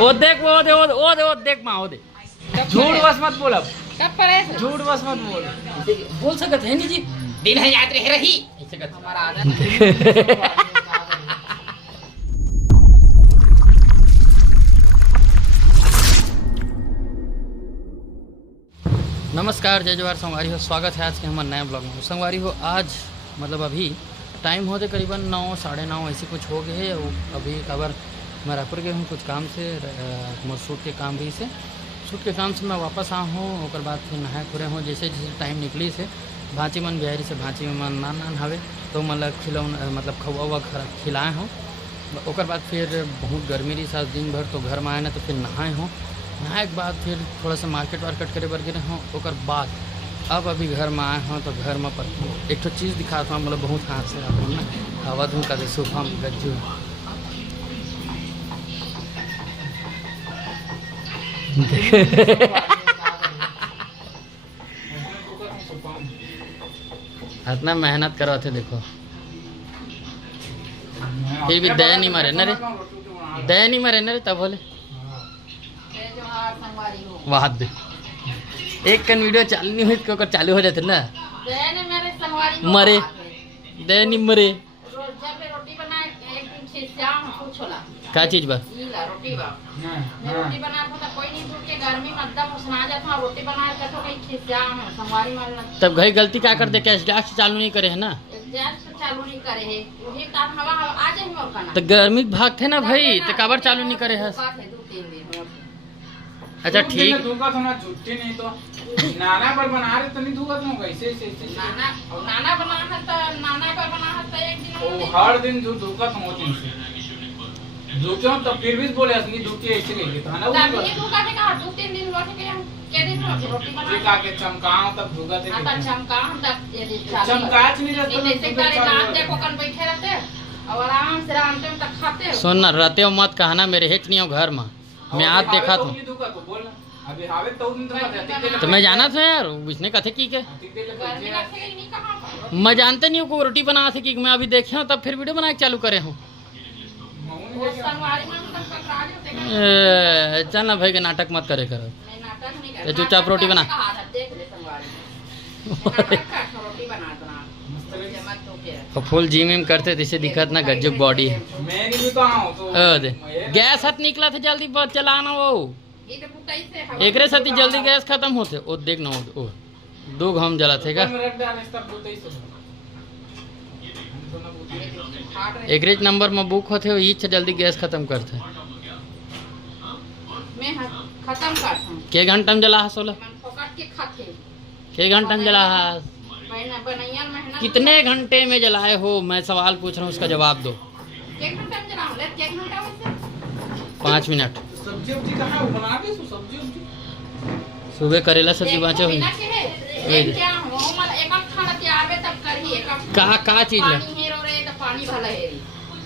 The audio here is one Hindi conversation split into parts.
ओ देख वो दे वो देख माँ वो दे झूठ बस मत बोल अब कब पड़े झूठ बस मत बोल सकत है नहीं जी दिन है याद रह रही ऐसे कर हमारा आदत नमस्कार जय जवाहर संगवारी हो। स्वागत है आज के हमारे नए ब्लॉग में। संगवारी हो आज मतलब अभी टाइम होते करीबन 9 साढ़े 9 ऐसे कुछ हो गए है। अभी खबर मैं रायपुर गए हूँ कुछ काम से मोर शूट के काम भी से शूट के काम से मैं वापस आया हूँ। और बाद फिर नहाए खुरे हूँ जैसे जैसे टाइम निकली से भांची मन बिहारी से भांची में मन नान हवे तो मतलब खिलौना मतलब खवा हुआ खिलाए हूँ। और बाद फिर बहुत गर्मी रही साथ दिन भर तो घर में आए ना तो फिर नहाए हूँ। नहाए के बाद फिर थोड़ा सा मार्केट वार्केट करे बर गिरे हूँ। और बाद अब अभी घर में आए हूँ तो घर में पर एक तो चीज़ दिखाता हूँ मतलब बहुत हाथ से आप ना हवा धूँ का सोफा में गज्जू इतना मेहनत करो थे देखो फिर भी दया नहीं मारे न रे दया नहीं मारे न रे तब बोले वाह दे एक कन वीडियो चालू नहीं हुई तो चालू हो जाते ना मरे दया नहीं मरे क्या चीज बा रोटी बना तो कोई नहीं के गर्मी में एकदम उसना जाता रोटी बना के तो कहीं खिसिया है संवारी मारना तब घई गलती क्या करते कैश गैस चालू नहीं करे है ना गैस चालू नहीं करे है वही काम हवा आ जाए मौका ना तो गर्मी भाग थे ना भाई तो काबर चालू नहीं करे है। अच्छा ठीक धोखा तो ना छुट्टी नहीं तो नाना पर बना रहे तो नहीं धोखा तुम कैसे नाना बना है तो नाना पर बना है तो एक दिन ओ हर दिन जो धोखा तुम होती है धोखे तो फिर भी बोले असली धोखे ऐसे नहीं तो ना तब ये धोखा के कहा 2-3 दिन लौट के दिन रोटी बना का के चमकाओ तब धोखा दे आता चमकाओ तब ये चमकाच नहीं जाता जैसे करे नाक देखो कन बैठे रहते और आराम से अंतिम तक खाते सुन ना रहते हो मत कहना मेरे हेच नहीं हो घर में मैं आज देखा था अभी हावे तो दिन तो मैं जाना था यार इसने कथे की के मैं जानते नहीं हूँ को रोटी बना सकी मैं अभी देखे हूँ तब फिर वीडियो बना के चालू करे हूँ। चल ना भाई के नाटक मत करे करो चुपचाप रोटी बना फुल जिम विम करते थे दिखत ना गज्जब बॉडी है। गैस हाथ निकला था जल्दी चलाना वो एक रे साथी जल्दी गैस खत्म होते ओ देख ना ओ 2 घम जला थे का एक रेज नंबर में बुक होते हो ये जल्दी गैस खत्म करते मैं खत्म करता के घंटा में जला है 16 के घंटा में जला है कितने घंटे में जलाए हो मैं सवाल पूछ रहा हूँ उसका जवाब दो 5 मिनट सुबह करेला सब्जी बाँचे हुई का चीज है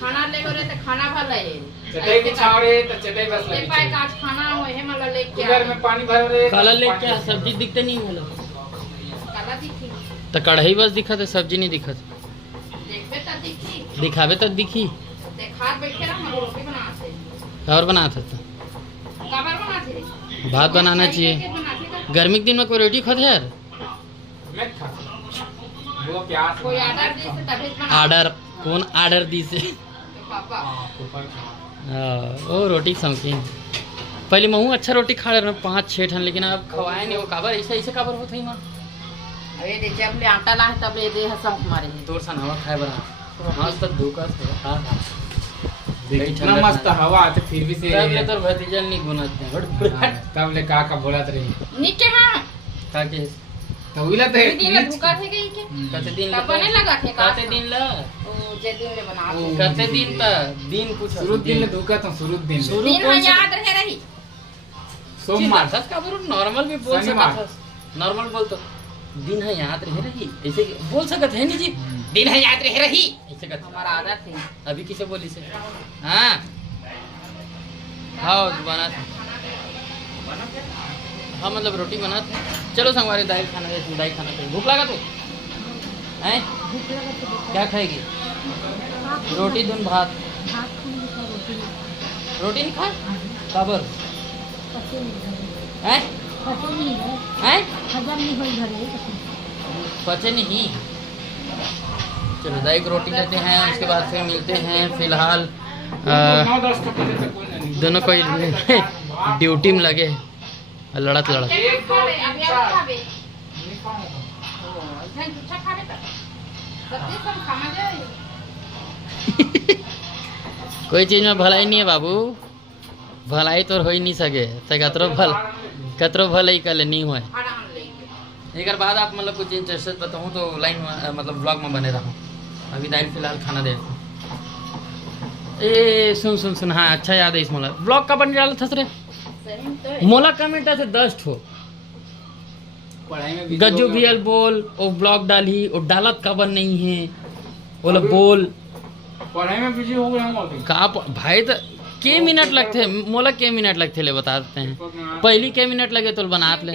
खाना ले रे तो खाना भले चटाई बिछाओ रे तो चटाई बस ले पाए काज खाना हो हे मला लेके कुकर में पानी भर रे काला लेके सब्जी दिखते नहीं बोला काला दिखी तो कढ़ाई बस दिखा था सब्जी नहीं दिखा देखबे त दिखी दिखावे तक दिखी देखा बैठे रहा हम रोटी बनाते और बना था काबर बनाते भात बनाना चाहिए गर्मी के दिन में कोई रोटी खाते यार मैं खा वो प्याज कोई ऑर्डर दे से तभी बना ऑर्डर कौन ऑर्डर दी से पापा ओ रोटी शौकीन पहले मैं अच्छा रोटी खा रहा 5-6 ठन लेकिन अब खवाए नहीं वो काबर ऐसे ऐसे काबर होता ही मां अरे दे जब ले आटा ला है तब ले दे हसम हमारे तोर सन हवा खाए बना हां तक धोखा हां हां इतना मस्त हवा आते फिर भी से तब ले तोर भतीजा नहीं गुनाते तब ले का बोलत रही नीचे हां का के तो उला तो दिन धोखा थे गई के कते दिन तब बने लगा थे कते दिन ला ओ जे दिन ले बना कते दिन त दिन पूछ शुरू दिन ले धोखा तो शुरू दिन शुरू दिन याद रहे रही सोमवार सच का बोल नॉर्मल भी बोल सकता नॉर्मल बोल तो दिन है याद रह रही ऐसे बोल सकते है नहीं जी दिन है याद रह रही ऐसे कहते हमारा आदत है अभी किसे बोली से हाँ हाँ बना हाँ मतलब रोटी बना चलो संगवारी दाल खाना चाहिए भूख लगा तो हैं क्या खाएगी रोटी दून भात रोटी नहीं खा काबर हैं हैं पचे नहीं। चलो दाई को रोटी लेते हैं, उसके बाद फिर मिलते हैं। फिलहाल 9-10 का बजे तक कोई नहीं। दोनों कोई ड्यूटी में लगे लड़त लड़त। कोई चीज में भलाई नहीं है बाबू, भलाई तो हो ही नहीं सके तो कतरो भलाई कल नहीं हुए। एक बाद आप मतलब कुछ इंटरेस्टेड बताऊँ तो लाइन मतलब ब्लॉग में बने रहो। अभी दाइल फिलहाल खाना दे। ए सुन सुन सुन, हाँ अच्छा याद है इस मोला ब्लॉग का बन डाला था रे मोला कमेंट से 10 ठो पढ़ाई में बिजी गज्जू हो गया। बियल बोल वो ब्लॉग डाली वो डालत कबर नहीं है बोला बोल पढ़ाई में बिजी हो गया हूँ अभी। का भाई तो के मिनट लगते मोला के मिनट लगते ले बताते हैं। पहली के मिनट लगे तो बनात ले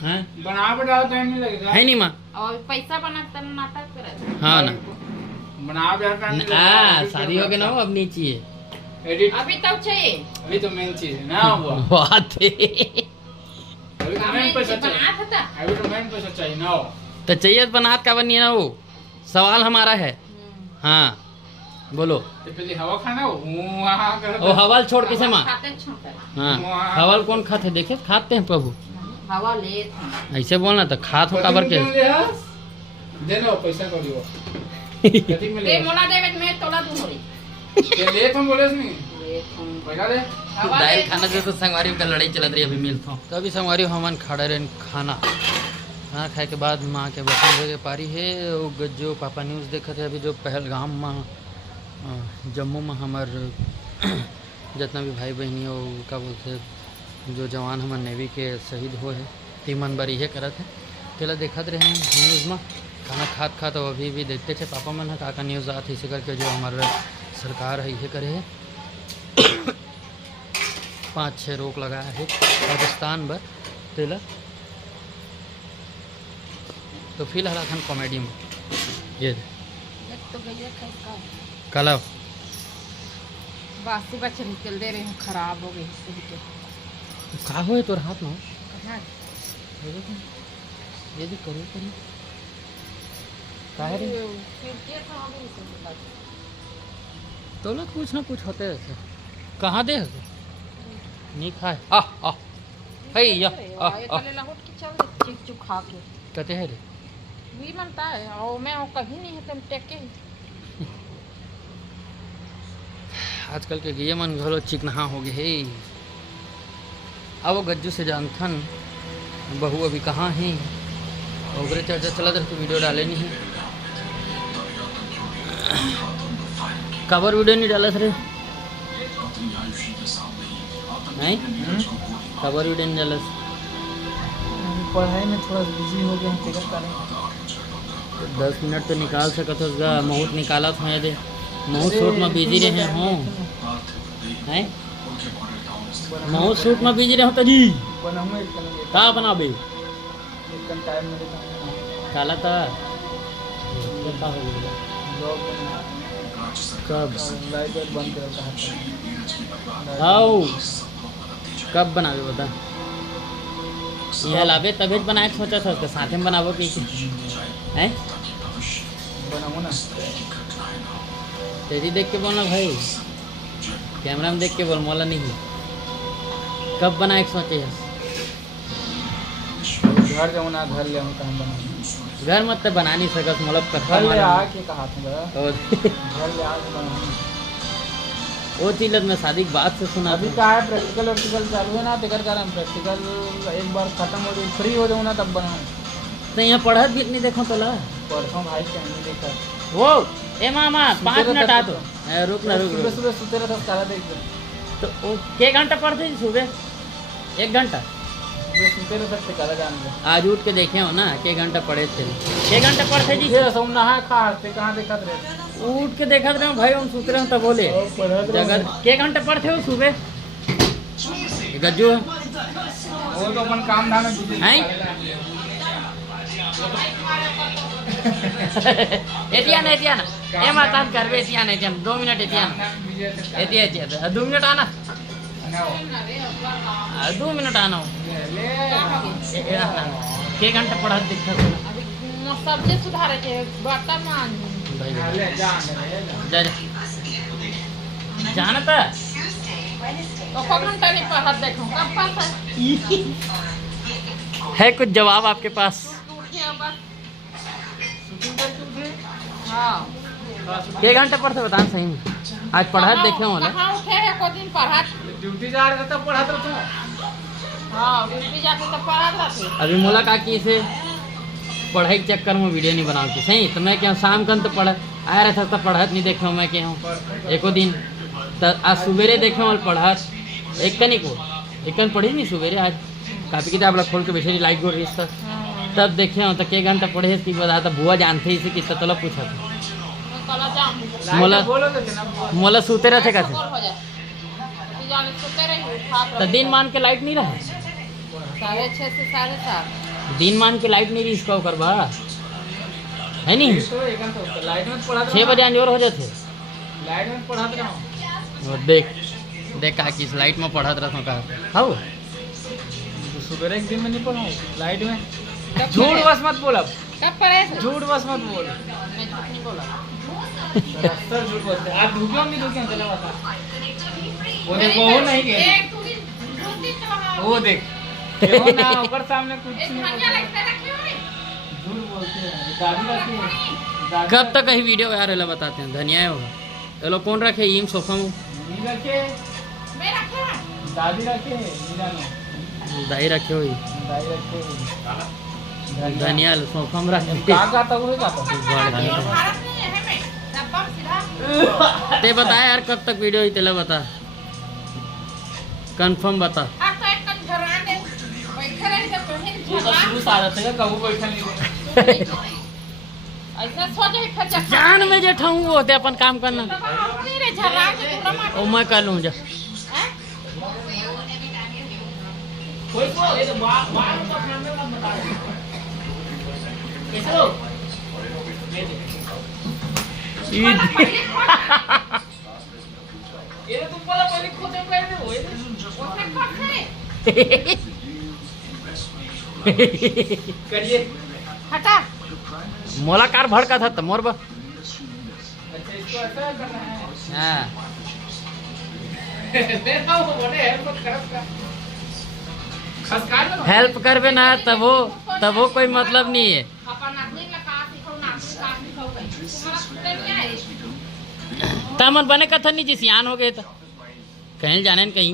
हैं बना पे डालो टाइम नहीं लगेगा। है नहीं माँ और पैसा बनाता नाटक करे। हाँ ना बना पे टाइम नहीं हाँ लगेगा। शादी हो गया ना वो अब नहीं चाहिए एडिट अभी तब चाहिए अभी तो मेन चीज है ना वो। बात है अभी तो मेन पैसा चाहिए। बना था। अभी तो मेन पैसा चाहिए ना वो। तो चाहिए तो बनात का बनिए ना वो सवाल हमारा है। हाँ बोलो तो पहले हवा खाना हो वहाँ कर वो हवाल छोड़ किसे माँ खाते छोटे हाँ हवाल कौन खाते देखे खाते हैं प्रभु हवा ले ऐसे बोलना तो खात हो काबर के दे लो पैसा को दियो कति में ले ते मोला देवे मैं तोला दूं होरी के ले तुम बोले नहीं ले तुम पैसा दे हवा दाल ले खाना से तो संगवारी का लड़ाई चलत रही। अभी मिलता हूँ तो अभी संगवारी हमन खड़ा रहे खाना खाए के बाद माँ के बर्तन धोए के पारी है। वो गज्जो पापा न्यूज़ देखा थे अभी जो पहलगाम में जम्मू में हमार जितना भी भाई बहनी हो का बोलते जो जवान हमारे नेवी के शहीद हो है 3 मन बार ये करत है तेला देखत रहे न्यूज़ में खाना खात तो अभी भी देखते थे पापा मन का न्यूज़ आते इसे करके जो हमारे सरकार है ये करे है 5-6 रोक लगाया है पाकिस्तान पर तेला। तो फिलहाल अखन कॉमेडी में ये तो गैया का कला बासी बच्चे निकल दे रहे हैं खराब हो गई सही के का हो तोर हाथ में कहाँ ये भी करो काहे रे तो लोग कुछ ना कुछ होते ऐसे कहाँ दे नहीं खाए है या चिक चुक खा के कहते हैं रे भी मनता है और मैं वो कहीं नहीं है तुम टेके आजकल के ये मन घरो चिकनहा हो गए हे। अब वो गज्जू से जानथन बहू अभी कहाँ है ओकरे चर्चा चलत रहे तो वीडियो डाले नहीं है कवर वीडियो नहीं डाला रे नहीं कवर वीडियो नहीं डाला पढ़ाई में थोड़ा बिजी हो गया हूँ करें 10 मिनट तो निकाल सकत हो मुहूर्त निकाला था दे मुहूर्त शूट में बिजी रहे हों हैं मुहूर्त शूट में बिजी रहे तो जी का बनाबे काला था कब आओ कब बनाबे बता यह लाबे तभी बनाए सोचा था उसके साथ में बनाबो कि हैं बनाओ ना तेरी देख के बोलना भाई कैमरा में देख के बोल मोला नहीं कब बनाए सोचे घर जाऊँ ना घर ले आऊँ तो हम बनाऊँ घर मत तो बना नहीं सकत मोला कथा घर ले मालूम। आके कहा था और घर ले आके बनाऊँ वो चीज मैं शादी के बाद से सुना अभी था। क्या है प्रैक्टिकल वैक्टिकल चालू है ना टिकट का प्रैक्टिकल एक बार खत्म हो जाए फ्री हो जाऊँ ना तब बनाऊँ तो यहाँ पढ़त भी नहीं देखो तो ला परसों भाई क्या नहीं देखा वो ए मामा 5 मिनट आ तो रुक ना रुक सुबह रुक। सुबह सुते रहता सारा देख तो वो के घंटा पढ़ते जी सुबह 1 घंटा सुबह सुते रहता टिकाला जान ले आज उठ के देखे हो ना के घंटा पढ़े थे 1 घंटा पढ़ते जी फिर सब नहा खा ते कहाँ देखत रहे उठ के देखा रहे भाई हम सुत रहे हो तब बोले जगह के घंटे पढ़ते हो सुबह गज्जू वो तो अपन काम धाम में busy हैं? रहता है। एतिया ना ए मातान करबे एतिया 2 मिनट एतिया 2 मिनट आना 2 मिनट आना के घंटा पढ़ा दिखता अभी सब्जी सुधारे के बर्तन मान जानता तो कब घंटा नहीं पढ़ा देखो कब पास है कुछ जवाब आपके पास? हाँ के घंटे पढ़ते बताना सही में आज पढ़ा देखे हो कहाँ उठे है कोई दिन पढ़ा ड्यूटी जा रहे थे तब पढ़ा तो हाँ ड्यूटी जाते तो पढ़ा रहते अभी मोला का की से पढ़ाई के चक्कर में वीडियो नहीं बनाती सही तो मैं क्या शाम कन तो पढ़ आया रहता तो पढ़त नहीं देखे मैं क्या हूँ एको दिन तो आज सवेरे देखे और पढ़त एक कन पढ़ी नहीं सवेरे आज कापी किताब खोल के बैठे लाइट गोल रही तब देखे हो तो के घंटा पढ़े की बता तो बुआ जानते ही से कितना तलब पूछा था मोला सूते रहते कैसे तो दिन मान के लाइट नहीं रहे 6:30 से 7:30 दिन मान के लाइट नहीं रही इसका करवा है नहीं 6 बजे अंजोर हो जाते लाइट में पढ़ाते रहो और देख का कि इस लाइट में पढ़त रहता का हाँ सुबह एक दिन में नहीं पढ़ाऊँ लाइट में झूठ बस मत बोल अब कब पढ़े झूठ बस मत बोल मैं झूठ नहीं बोला सर झूठ बोलते आज धूपियों में धूपियों चले बता वो देख वो नहीं के वो देख वो ना ऊपर सामने कुछ नहीं झूठ बोलते हैं दादी रखी है कब तक कहीं वीडियो यार एला बताते हैं धनिया होगा ये लोग कौन रखे ईम सोफा में नहीं रखे मैं रखा दादी रखे नीला नो दाई रखे हुई दादी रखे धनिया सोफा में रखे कहाँ गाता हुए गाता भारत नहीं है मैं डब्बा सीधा ते बता यार कब तक वीडियो ही तेला बता कंफर्म बता आज तो एक कन घरान दे बैठे रहे तो कहीं ये तो शुरू से आदत है कबू बैठा नहीं ऐसा सोच है फिर जब जान में जेठा हूँ वो होते अपन काम करना नहीं रे झरा के पूरा मार ओ मैं कर लूँ जा कोई को ये तो बाहर तो खाने मत बता कैसे हो ये तो तुम बोला पहले खुद में बैठे हो ये उसने कौन है करिए हटा मोलाकार भड़का था तो मोर बा अच्छा इसको ऐसा करना है हाँ देखा वो बोले है मत खराब का खसकाल में हेल्प करबे ना तब वो कोई मतलब नहीं है अपन आदमी का काम सिखाओ ना का सिखाओ तुम्हारा सुनते नहीं आए तमन बने कथन नहीं जी सियान हो गए तो कहीं जाने न कहीं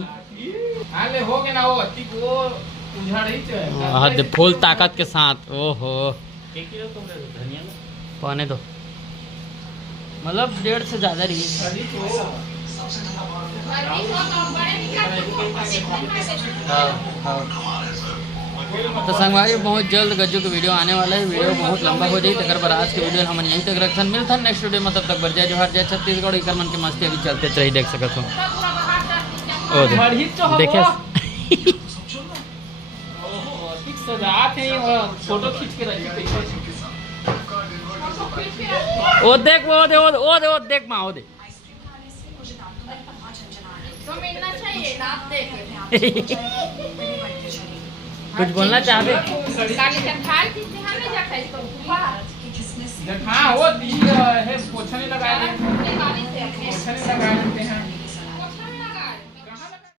हां ले हो गया ना वो अति को उझाड़ ही चाहिए हद फुल ताकत के साथ ओहो एक किलो तुम ले धनिया में 2.25 मतलब 1.5 से ज़्यादा रही अभी तो गर्मी हो तो बड़े तो संगवारी बहुत जल्द गज्जू की वीडियो आने वाला है वीडियो बहुत लंबा हो जाए तकर पर आज के वीडियो हम यहीं तक रखन मिलता नेक्स्ट वीडियो में तब तक बढ़ जाए जोहार जय छत्तीसगढ़ इकर मन के मस्ती अभी चलते रही देख सकत हो ओ बढ़ी तो हो देखे ओहो ठीक सजात है और फोटो खींच के रखी पैसे ओ देख वो देख माँ वो देख तो मिलना चाहिए आप देखे कुछ बोलना चाहते काली चंठाल की ध्यान नहीं जाता इसको हां वो दी है पोछने लगाए काली से पोछने लगाए हैं